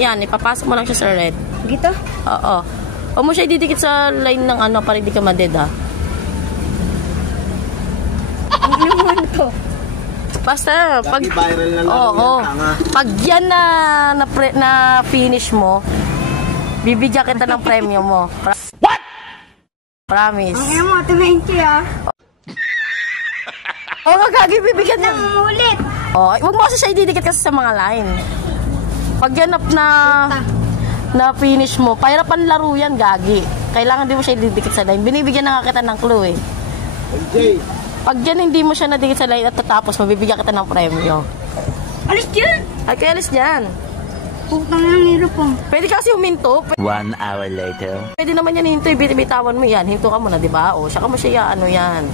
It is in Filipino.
Yan, ipapasok mo lang siya sa red. Dito? Oo. Huwag mo siya ididikit sa line ng ano para hindi ka maded ha. Ano naman to? Basta, pag... viral na lang Oo. Pag yan na finish mo, bibigyan kita ng premyo mo. What? Promise. Ang ina mo, ito na inchi ah. Oo, gagi, bibigyan niya. Ulit. Oh, huwag mo kasi siya ididikit kasi sa mga line. Pag yan na finish mo, pahirapan laro yan, gagi. Kailangan di mo siya ididikit sa line. Binibigyan na nga kita ng clue eh. Okay. Pag yan hindi mo siya nadikit sa line at tatapos, mabibigyan kita ng premyo. Alis dyan! Ay, kaya alis dyan. Putang ng nilo po. Pwede kasi huminto. 1 hour later. Pwede naman yan hinto, bitawan mo yan. Hinto ka muna, di ba? O, saka mo siya, ano yan.